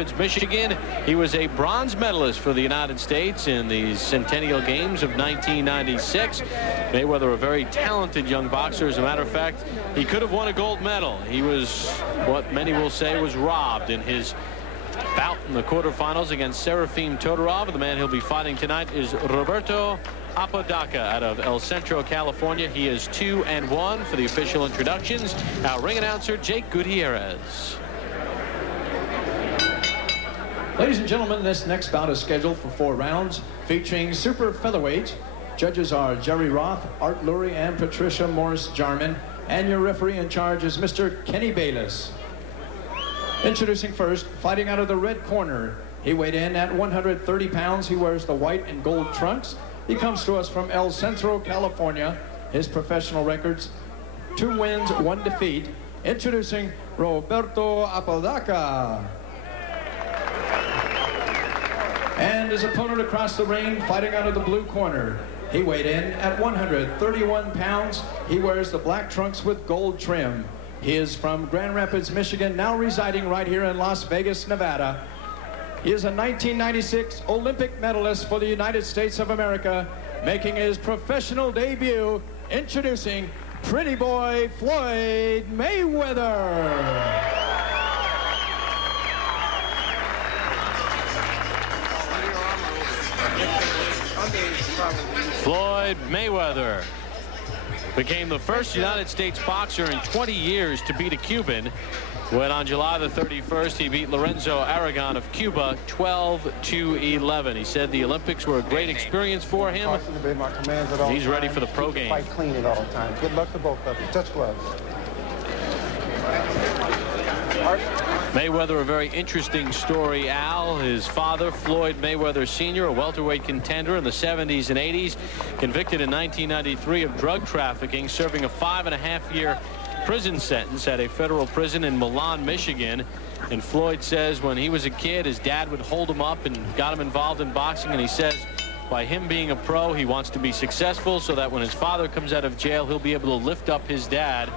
Rapids, Michigan. He was a bronze medalist for the United States in the Centennial Games of 1996. Mayweather, a very talented young boxer. As a matter of fact, he could have won a gold medal. He was what many will say was robbed in his bout in the quarterfinals against Serafim Todorov. The man he'll be fighting tonight is Roberto Apodaca out of El Centro, California. He is 2-1 for the official introductions. Our ring announcer, Jake Gutierrez. Ladies and gentlemen, this next bout is scheduled for 4 rounds, featuring super featherweight. Judges are Jerry Roth, Art Lurie, and Patricia Morris-Jarman. And your referee in charge is Mr. Kenny Bayless. Introducing first, fighting out of the red corner. He weighed in at 130 pounds. He wears the white and gold trunks. He comes to us from El Centro, California. His professional records, 2 wins, 1 defeat. Introducing Roberto Apodaca. And his opponent across the ring, fighting out of the blue corner. He weighed in at 131 pounds. He wears the black trunks with gold trim. He is from Grand Rapids, Michigan, now residing right here in Las Vegas, Nevada. He is a 1996 Olympic medalist for the United States of America, making his professional debut, introducing Pretty Boy Floyd Mayweather. Floyd Mayweather became the first United States boxer in 20 years to beat a Cuban when on July the 31st he beat Lorenzo Aragon of Cuba 12-11. He said the Olympics were a great experience for him. He's ready for the pro game. Fight clean at all times. Good luck to both of you. Touch gloves. Mayweather, a very interesting story, Al. His father, Floyd Mayweather Sr., a welterweight contender in the 70s and 80s, convicted in 1993 of drug trafficking, serving a 5.5-year prison sentence at a federal prison in Milan, Michigan. And Floyd says when he was a kid, his dad would hold him up and got him involved in boxing. And he says by him being a pro, he wants to be successful so that when his father comes out of jail, he'll be able to lift up his dad,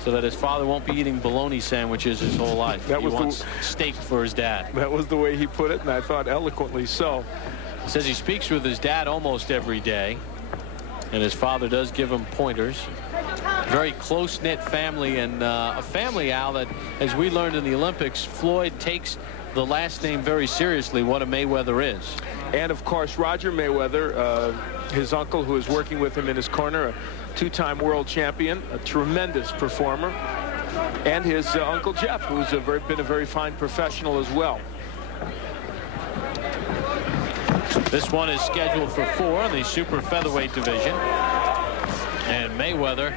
so that his father won't be eating bologna sandwiches his whole life. He wants steak for his dad. That was the way he put it, and I thought eloquently so. He says he speaks with his dad almost every day, and his father does give him pointers. Very close-knit family, and a family, Al, that, as we learned in the Olympics, Floyd takes the last name very seriously, what a Mayweather is. And, of course, Roger Mayweather, his uncle, who is working with him in his corner, a 2-time world champion, a tremendous performer, and his Uncle Jeff, who's been a very fine professional as well. This one is scheduled for 4 in the super featherweight division, and Mayweather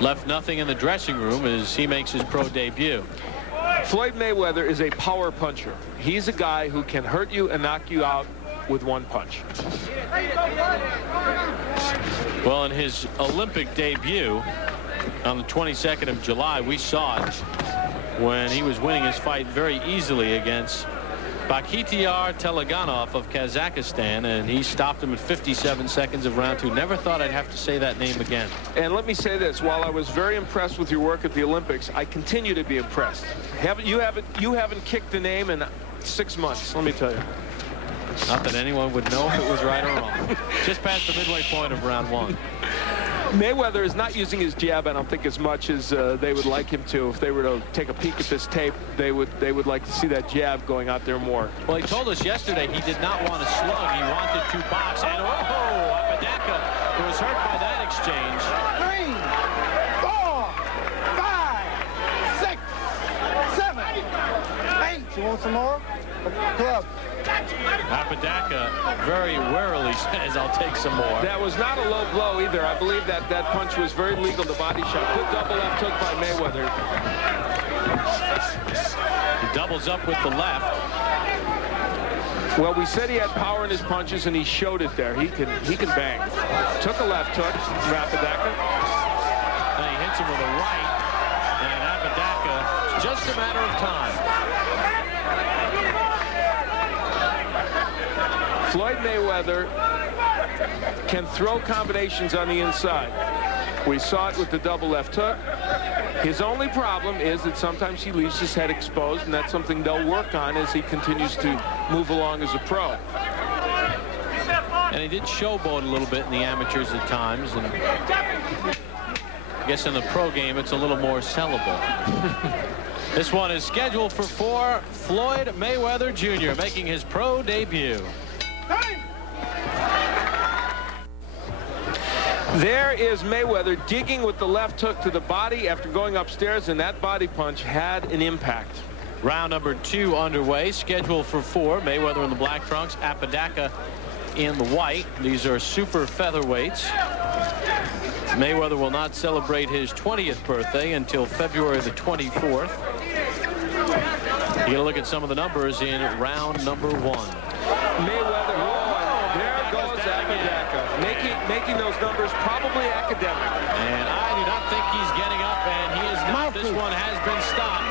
left nothing in the dressing room as he makes his pro debut. Floyd Mayweather is a power puncher. He's a guy who can hurt you and knock you out with 1 punch. Well, in his Olympic debut on the 22nd of July, we saw it when he was winning his fight very easily against Bakhtiar Teleganov of Kazakhstan, and he stopped him in 57 seconds of round 2. Never thought I'd have to say that name again. And let me say this, while I was very impressed with your work at the Olympics, I continue to be impressed. You haven't kicked the name in 6 months, let me tell you. Not that anyone would know if it was right or wrong. Just past the midway point of round 1. Mayweather is not using his jab, I don't think, as much as they would like him to. If they were to take a peek at this tape, they would like to see that jab going out there more. Well, he told us yesterday he did not want to slug. He wanted to box. And Apodaca was hurt by that exchange. 3, 4, 5, 6, 7, 8. You want some more? Club. Apodaca very warily says, I'll take some more. That was not a low blow either. I believe that punch was very legal, the body shot. Good double left hook by Mayweather. He doubles up with the left. Well, we said he had power in his punches, and he showed it there. He can bang. Took a left hook from Apodaca. And he hits him with a right. And Apodaca, it's just a matter of time. Floyd Mayweather can throw combinations on the inside. We saw it with the double left hook. His only problem is that sometimes he leaves his head exposed, and that's something they'll work on as he continues to move along as a pro. And he did showboat a little bit in the amateurs at times, and I guess in the pro game it's a little more sellable. This one is scheduled for 4. Floyd Mayweather Jr. making his pro debut. There is Mayweather digging with the left hook to the body after going upstairs, and that body punch had an impact. Round number 2 underway, scheduled for 4. Mayweather in the black trunks, Apodaca in the white. These are super featherweights. Mayweather will not celebrate his 20th birthday until February the 24th. You gotta look at some of the numbers in round number 1. Mayweather, there goes Apodaca, making those numbers probably academic. And I do not think he's getting up, and he is not. This one has been stopped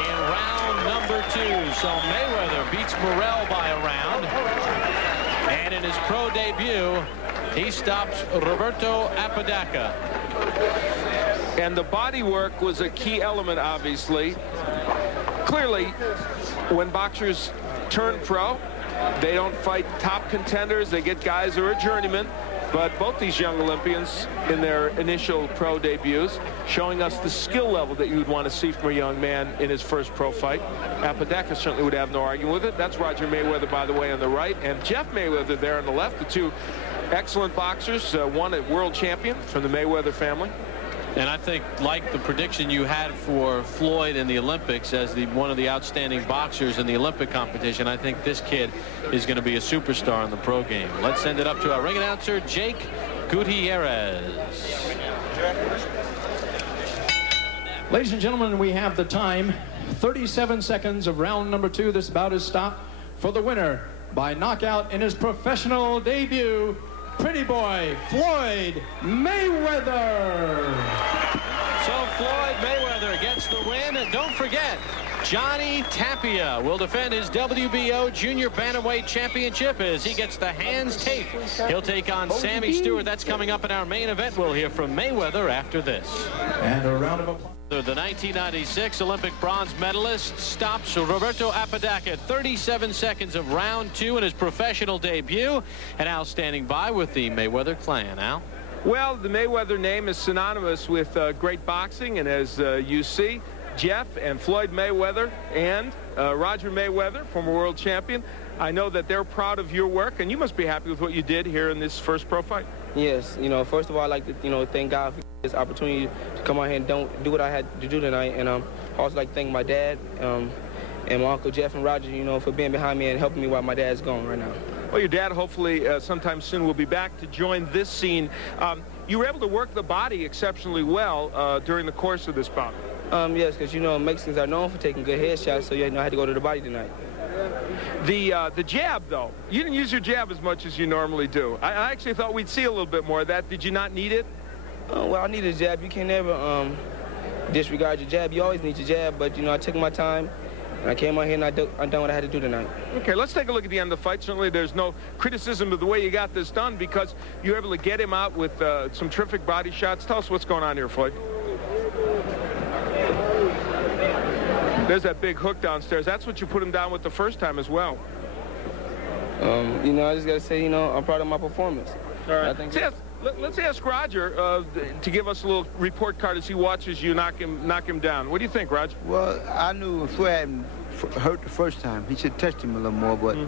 in round number 2. So Mayweather beats Morrell by a round. And in his pro debut, he stops Roberto Apodaca. And the body work was a key element, obviously. Clearly, when boxers turn pro, they don't fight top contenders. They get guys who are journeymen. But both these young Olympians in their initial pro debuts showing us the skill level that you would want to see from a young man in his first pro fight. Apodaca certainly would have no argument with it. That's Roger Mayweather, by the way, on the right, and Jeff Mayweather there on the left. The two excellent boxers, one a world champion from the Mayweather family. And I think, like the prediction you had for Floyd in the Olympics as one of the outstanding boxers in the Olympic competition, I think this kid is going to be a superstar in the pro game. Let's send it up to our ring announcer, Jake Gutierrez. Ladies and gentlemen, we have the time. 37 seconds of round number 2. This bout is stopped for the winner by knockout in his professional debut, Pretty Boy Floyd Mayweather. So Floyd Mayweather gets the win. And don't forget, Johnny Tapia will defend his WBO Junior Bantamweight Championship as he gets the hands taped. He'll take on Sammy Stewart. That's coming up in our main event. We'll hear from Mayweather after this. And a round of applause. The 1996 Olympic bronze medalist stops Roberto Apodaca. 37 seconds of round 2 in his professional debut. And Al standing by with the Mayweather clan. Al? Well, the Mayweather name is synonymous with great boxing, and as you see, Jeff and Floyd Mayweather and Roger Mayweather, former world champion, I know that they're proud of your work, and you must be happy with what you did here in this first pro fight. Yes, first of all, I'd like to, thank God for this opportunity to come out here and do what I had to do tonight. And also like to thank my dad and my Uncle Jeff and Roger, for being behind me and helping me while my dad's gone right now. Well, your dad hopefully sometime soon will be back to join this scene. You were able to work the body exceptionally well during the course of this bout. Yes, because, Mexicans are known for taking good headshots, so, I had to go to the body tonight. The jab, though, you didn't use your jab as much as you normally do. I actually thought we'd see a little bit more of that. Did you not need it? Well, I needed a jab. You can never disregard your jab. You always need your jab, but, I took my time, and I came out here and I done what I had to do tonight. Okay, let's take a look at the end of the fight. Certainly there's no criticism of the way you got this done because you were able to get him out with some terrific body shots. Tell us what's going on here, Floyd. There's that big hook downstairs. That's what you put him down with the first time as well. I just got to say, I'm proud of my performance. All right. Let's ask Roger to give us a little report card as he watches you knock him down. What do you think, Roger? Well, I knew Floyd hadn't hurt the first time. He should have touched him a little more. But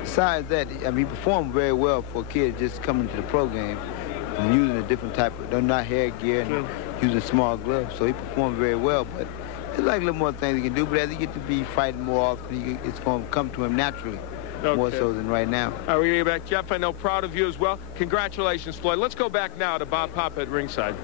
besides that, he performed very well for a kid just coming to the pro game and using a different type of, not hair gear and using small gloves. So he performed very well. But there's like a little more things he can do. But as he gets to be fighting more often, it's going to come to him naturally. Okay. More so than right now. All right, we're going to get back. Jeff, I know, proud of you as well. Congratulations, Floyd. Let's go back now to Bob Papa at ringside.